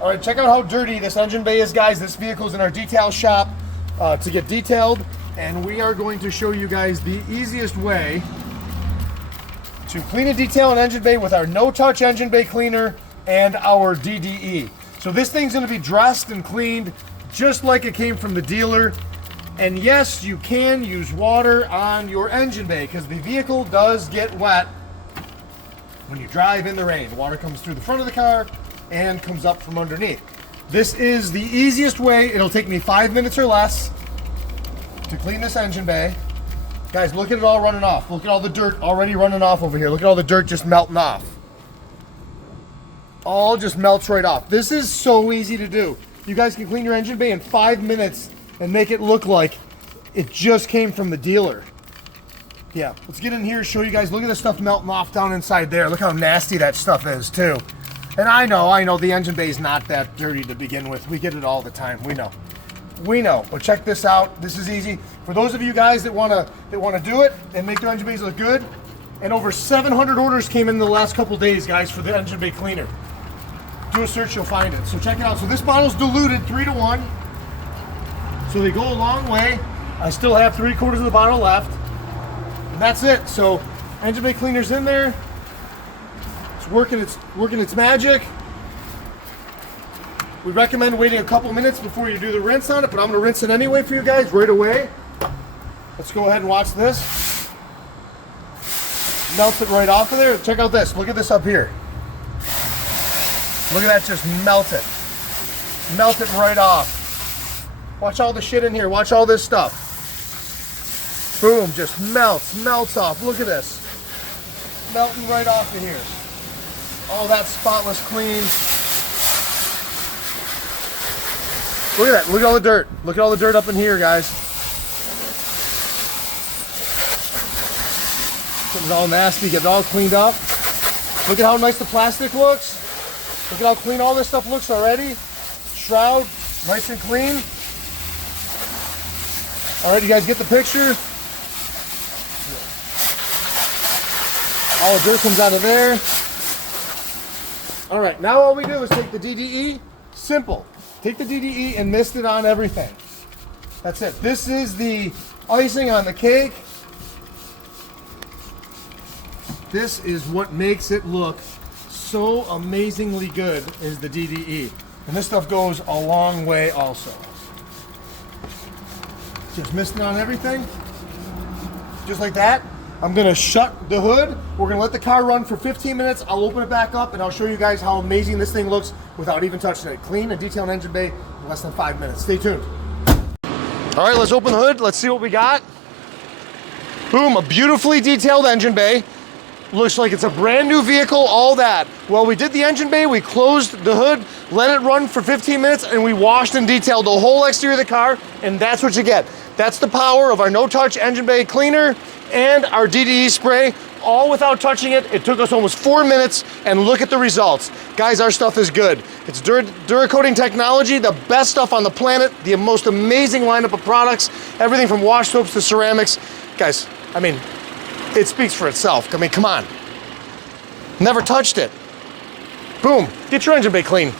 All right, check out how dirty this engine bay is, guys. This vehicle is in our detail shop to get detailed, and we are going to show you guys the easiest way to clean and detail an engine bay with our no-touch engine bay cleaner and our DDE. So this thing's gonna be dressed and cleaned just like it came from the dealer. And yes, you can use water on your engine bay because the vehicle does get wet when you drive in the rain. Water comes through the front of the car and comes up from underneath. This is the easiest way. It'll take me 5 minutes or less to clean this engine bay. Guys, look at it all running off. Look at all the dirt already running off over here. Look at all the dirt just melting off. All just melts right off. This is so easy to do. You guys can clean your engine bay in 5 minutes and make it look like it just came from the dealer. Yeah, let's get in here and show you guys. Look at the stuff melting off down inside there. Look how nasty that stuff is too. And I know the engine bay is not that dirty to begin with. We get it all the time, we know. But check this out. This is easy. For those of you guys that wanna do it and make their engine bays look good, and over 700 orders came in the last couple days, guys, for the engine bay cleaner. Do a search, you'll find it. So check it out. So this bottle's diluted 3 to 1. So they go a long way. I still have 3/4 of the bottle left. And that's it. So engine bay cleaner's in there. It's working its magic. We recommend waiting a couple minutes before you do the rinse on it, but I'm gonna rinse it anyway for you guys right away. Let's go ahead and watch this. Melts it right off of there. Check out this. Look at this up here. Look at that, just melt it. Melt it right off. Watch all the shit in here. Watch all this stuff. Boom, just melts off. Look at this. Melting right off of here. All that spotless clean. Look at that. Look at all the dirt. Look at all the dirt up in here, guys. It's all nasty. Get it all cleaned up. Look at how nice the plastic looks. Look at how clean all this stuff looks already. Shroud, nice and clean. All right, you guys get the picture. All the dirt comes out of there. All right, now all we do is take the DDE. Simple. Take the DDE and mist it on everything. That's it. This is the icing on the cake. This is what makes it look so amazingly good, is the DDE. And this stuff goes a long way also. Just mist it on everything. Just like that. I'm gonna shut the hood. We're gonna let the car run for 15 minutes. I'll open it back up and I'll show you guys how amazing this thing looks without even touching it. Clean and detailed engine bay in less than 5 minutes. Stay tuned. All right, let's open the hood. Let's see what we got. Boom, a beautifully detailed engine bay. Looks like it's a brand new vehicle, all that. Well, we did the engine bay, we closed the hood, let it run for 15 minutes, and we washed and detailed the whole exterior of the car, and that's what you get. That's the power of our no-touch engine bay cleaner and our DDE spray, all without touching it. It took us almost 4 minutes, and look at the results. Guys, our stuff is good. It's Dura-coating technology, the best stuff on the planet, the most amazing lineup of products, everything from wash soaps to ceramics. Guys, I mean, it speaks for itself. I mean, come on. Never touched it. Boom, get your engine bay clean.